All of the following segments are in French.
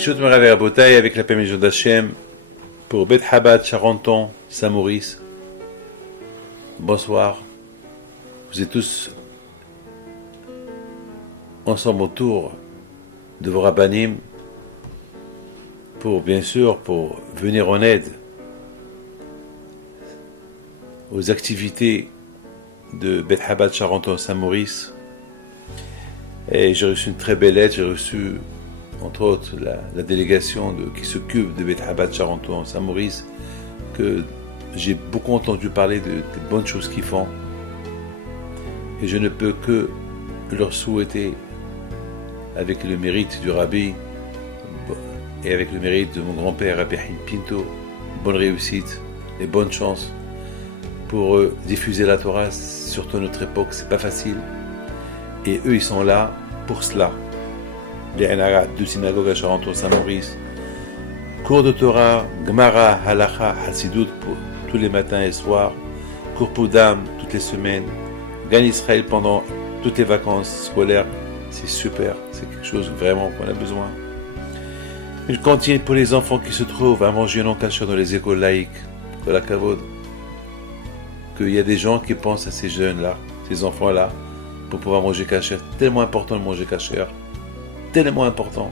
Bishut Merav et Rabotai avec la permission d'Hachem pour Bet Chabad Charenton, Saint-Maurice. Bonsoir. Vous êtes tous ensemble autour de vos rabbanim pour, bien sûr, pour venir en aide aux activités de Bet Chabad Charenton, Saint-Maurice. Et j'ai reçu une très belle lettre, j'ai reçu entre autres la délégation qui s'occupe de Bet Chabad Charenton Saint-Maurice, que j'ai beaucoup entendu parler des bonnes choses qu'ils font. Et je ne peux que leur souhaiter, avec le mérite du Rabbi et avec le mérite de mon grand-père Rabbi Haïm Pinto, bonne réussite et bonne chance pour diffuser la Torah, surtout à notre époque, c'est pas facile. Et eux, ils sont là pour cela. Les Enarat de synagogue à Charenton Saint-Maurice, cours de Torah, Gemara, Halacha, Hasidut pour tous les matins et soirs, cours Poudam toutes les semaines, Gan Israël pendant toutes les vacances scolaires, c'est super, c'est quelque chose vraiment qu'on a besoin. Une cantine pour les enfants qui se trouvent à manger non caché dans les écoles laïques, de la Kavod, qu'il y a des gens qui pensent à ces jeunes-là, ces enfants-là, pour pouvoir manger caché, tellement important de manger caché. Tellement important.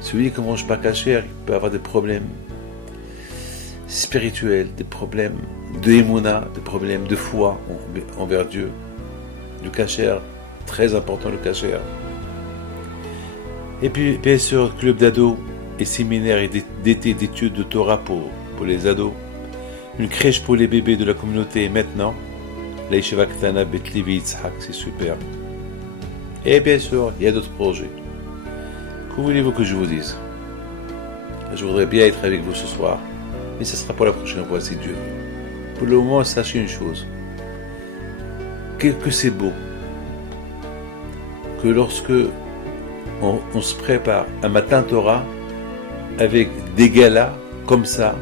Celui qui ne mange pas kasher, il peut avoir des problèmes spirituels, des problèmes de émouna, des problèmes de foi envers Dieu. Du kasher, très important le kasher. Et puis, bien sûr, club d'ados et séminaire et d'été d'études de Torah pour les ados. Une crèche pour les bébés de la communauté maintenant. La Yeshiva Ktana Bet Levi Yitzhak, c'est super. Et bien sûr, il y a d'autres projets. Que voulez-vous que je vous dise? Je voudrais bien être avec vous ce soir, mais ce sera pour la prochaine fois si Dieu veut. Pour le moment, sachez une chose, que c'est beau, que lorsque on se prépare un matin Torah avec des galas comme ça,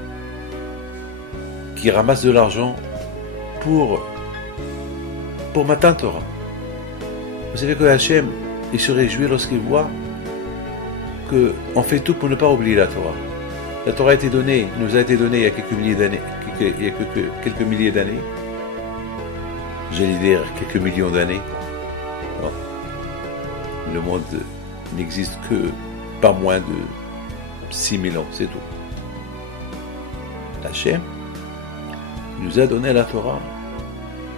qui ramassent de l'argent pour matin Torah. Vous savez que Hachem, il se réjouit lorsqu'il voit qu'on fait tout pour ne pas oublier la Torah. La Torah nous a été donnée il y a quelques milliers d'années. J'allais dire quelques millions d'années. Non. Le monde n'existe que pas moins de 6000 ans, c'est tout. Hachem nous a donné la Torah.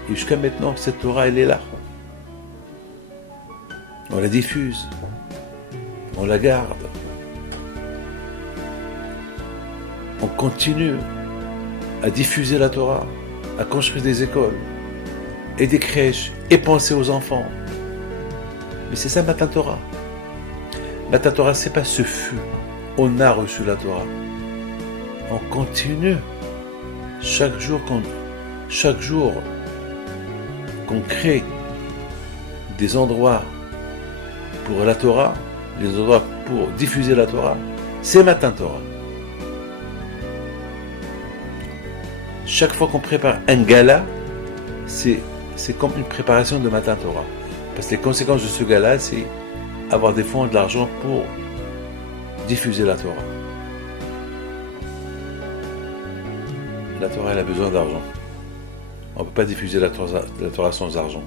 Et jusqu'à maintenant, cette Torah, elle est là. On la diffuse. On la garde. On continue à diffuser la Torah, à construire des écoles et des crèches et penser aux enfants. Mais c'est ça Matan Torah. Matan Torah, c'est pas ce fut. On a reçu la Torah. On continue chaque jour qu'on crée des endroits pour la Torah, des endroits pour diffuser la Torah, c'est Matan Torah. Chaque fois qu'on prépare un gala, c'est comme une préparation de Matan Torah. Parce que les conséquences de ce gala, c'est avoir des fonds, de l'argent pour diffuser la Torah. La Torah, elle a besoin d'argent. On ne peut pas diffuser la Torah sans argent.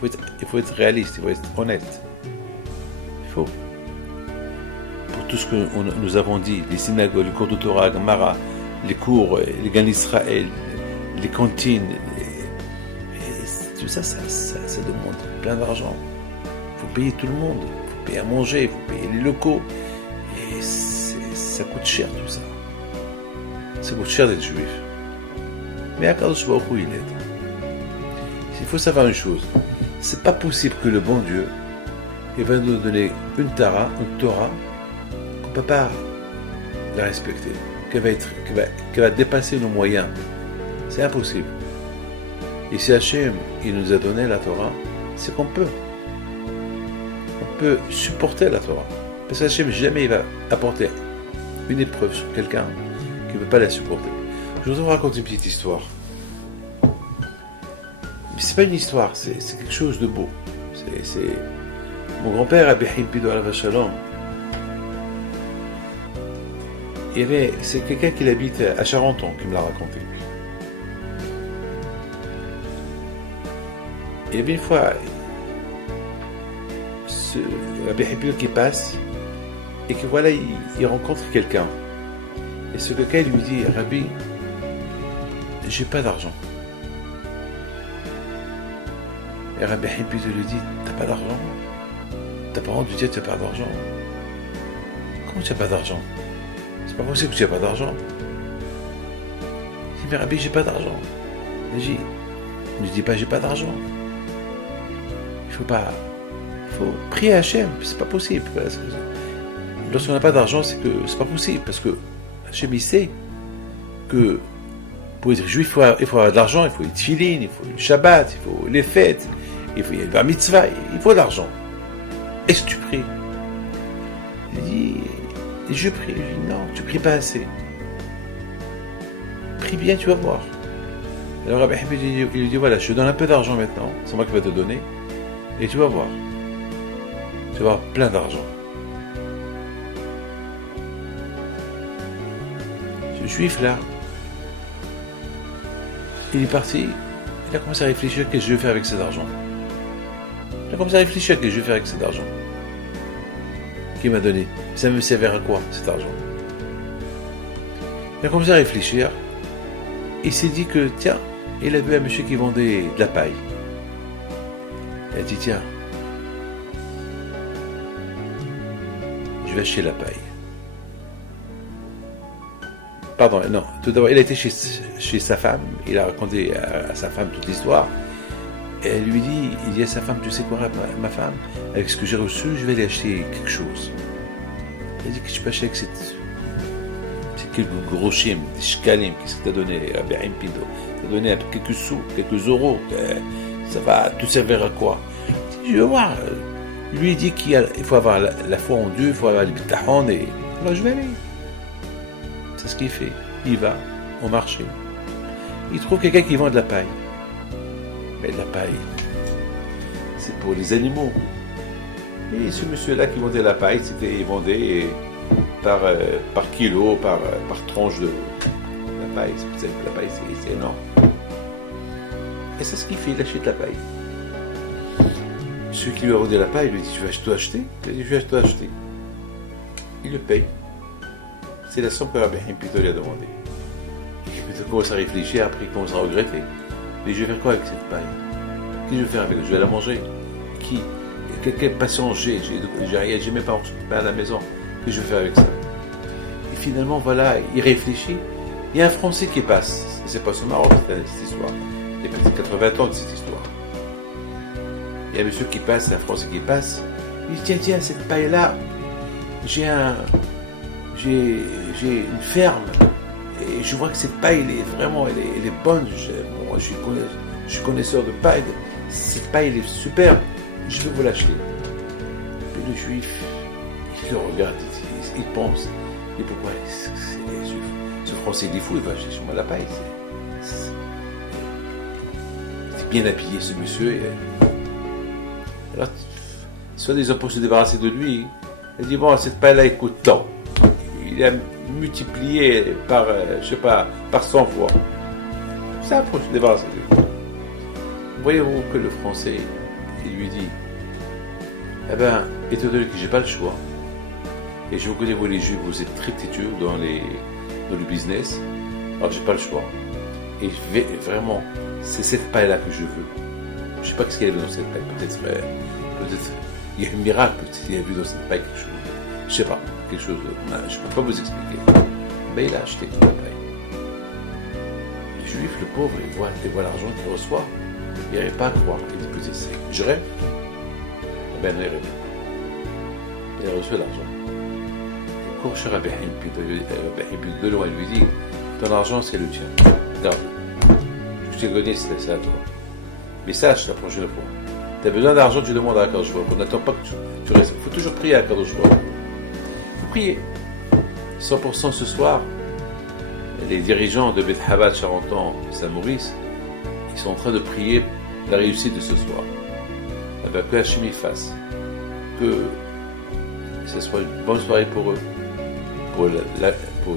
Il faut être réaliste, il faut être honnête. Il faut. Pour tout ce que nous avons dit, les synagogues, les cours de Torah, Gemara, les cours, les Gan Israël, les cantines, tout ça, ça demande plein d'argent. Il faut payer tout le monde, il faut payer à manger, il faut payer les locaux. Et ça coûte cher tout ça. Ça coûte cher d'être juif. Mais Akadosh Baruch Hu, il aide. Il faut savoir une chose, c'est pas possible que le bon Dieu va nous donner une Torah qu'on ne peut pas la respecter, qui va dépasser nos moyens. C'est impossible. Et si Hachem, il nous a donné la Torah, c'est qu'on peut. On peut supporter la Torah. Parce qu'Hachem, jamais il va apporter une épreuve sur quelqu'un qui ne peut pas la supporter. Je voudrais vous raconter une petite histoire. Mais c'est pas une histoire, c'est quelque chose de beau. C'est mon grand-père, Rabbi Haïm Pinto Alav Shalom, c'est quelqu'un qui habite à Charenton qui me l'a raconté. Il y avait une fois Rabbi Hippolyte qui passe et que voilà, il rencontre quelqu'un. Et ce quelqu'un lui dit, Rabbi, j'ai pas d'argent. Et Rabbi Hippolyte lui dit, t'as pas d'argent? T'as pas rendu dire que t'as pas d'argent? Comment tu n'as pas d'argent? C'est pas possible que tu n'as pas d'argent. Il dit, mais Rabbi, j'ai pas d'argent. Il dit, ne dis pas j'ai pas d'argent. Il faut prier à Hachem, c'est pas possible. Lorsqu'on n'a pas d'argent, c'est que c'est pas possible, parce que Hachem il sait que pour être juif, il faut avoir de l'argent, il faut les tefilin, il faut le Shabbat, il faut les fêtes, il y a le bar mitzvah, il faut de l'argent. Est-ce que tu pries? Il dit, je prie. Je dis, non, tu pries pas assez. Prie bien, tu vas voir. Alors Rabbi il lui dit, voilà, je te donne un peu d'argent maintenant, c'est moi qui vais te donner, et tu vas voir. Tu vas avoir plein d'argent. Ce juif là, il est parti, il a commencé à réfléchir qu'est-ce que je vais faire avec cet argent. Il a commencé à réfléchir qu'est-ce que je vais faire avec cet argent qu'il m'a donné. Ça me servira à quoi cet argent? Il a commencé à réfléchir. Il s'est dit que, tiens, il a vu un monsieur qui vendait de la paille. Il a dit, tiens, je vais acheter la paille. Pardon, non, tout d'abord, il a été chez sa femme, il a raconté à sa femme toute l'histoire, et elle lui dit, il dit à sa femme, tu sais quoi, ma femme, avec ce que j'ai reçu, je vais aller acheter quelque chose. Il a dit, que tu peux acheter avec ces quelques groschim, des shkalim, qu'est-ce que t'as donné, Rabbi Hippolyte? T'as donné quelques sous, quelques euros, ça va te servir à quoi? Je vais voir. Lui, il dit qu'il faut avoir la foi en Dieu, il faut avoir le bitachon, et alors je vais aller. C'est ce qu'il fait. Il va au marché. Il trouve quelqu'un qui vend de la paille. Mais de la paille, c'est pour les animaux. Et ce monsieur-là qui vendait la paille, il vendait par kilo, par tranche de la paille. La paille, c'est énorme. Et c'est ce qu'il fait, il achète la paille. Celui qui lui a vendu la paille, il lui dit, tu vas tout acheter? Il dit, je vais tout acheter. Il le paye. C'est la somme que Rabbi Hippolyte lui a demandé. Il commence à réfléchir, après il commence à regretter. Mais je vais faire quoi avec cette paille? Qu'est-ce que je vais faire avec elle? Je vais la manger. Quelle patience j'ai même pas reçu de pain à la maison. Qu'est-ce que je vais faire avec ça? Et finalement, voilà, il réfléchit. Il y a un Français qui passe. C'est pas ce Maroc, cette histoire. Il y a peut-être 80 ans de cette histoire. Il y a un monsieur qui passe, un Français qui passe. Il dit, tiens, cette paille-là, j'ai une ferme. Et je vois que cette paille, elle est bonne. Moi, je suis connaisseur de paille. Cette paille, elle est superbe. Je vais vous l'acheter. Puis le juif, il le regarde, il pense. Et pourquoi ce Français, il est fou, il va acheter chez moi la paille. C'est bien habillé, ce monsieur. Alors, soi-disant pour se débarrasser de lui, il dit, bon, cette paille-là, elle coûte tant. Il a multiplié par, par 100 fois. Ça pour se débarrasser de lui. Voyez-vous que le Français, il lui dit, eh bien, étant donné que j'ai pas le choix, et je vous connais, vous les Juifs, vous êtes très têtus dans le business, alors j'ai pas le choix. Et vraiment, c'est cette paille-là que je veux. Je sais pas ce qu'il y avait dans cette paille, peut-être il y a un miracle, peut-être qu'il y a vu dans cette paille quelque chose. Je sais pas, quelque chose, je peux pas vous expliquer. Mais il a acheté la paille. Le Juif, le pauvre, il voit l'argent qu'il reçoit. Il n'arrive pas à croire. Il dit, peut-être, je rêve. Ben non, il rêve. Il a reçu l'argent. Il court chez Rabbi Hippolyte de loin, il lui dit, ton argent, c'est le tien. Regarde. Je t'ai donné, c'est à toi. Mais sache la prochaine fois. Tu as besoin d'argent, tu demandes à Akadosh Baruch Hu. On n'attend pas que tu restes. Il faut toujours prier à Akadosh Baruch Hu. Il faut prier. 100% ce soir, les dirigeants de Beth Chabad Charenton, Saint-Maurice, ils sont en train de prier la réussite de ce soir. Eh bien, que Hachem y fasse. Que ce soit une bonne soirée pour eux. Pour pour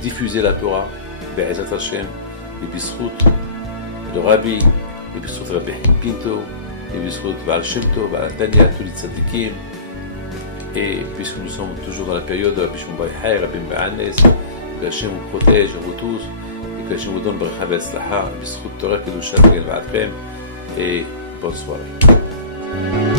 diffuser la Torah, Be'ezat Hashem, et Bisrout, le Rabbi, et Bisrout Rabbi Pinto, et Bisrout Baal Shem Tov, Baal Tanya, tous les tzadikim. Et puisque nous sommes toujours dans la période de Rabbi Shimon Bar Yochai, Rabbi Ba'anes, que Hashem vous protège à vous tous, et que Hashem vous donne bracha ve'atzlacha, Bisrout Torah Kedusha Tegen Va'adchem, et bonne soirée.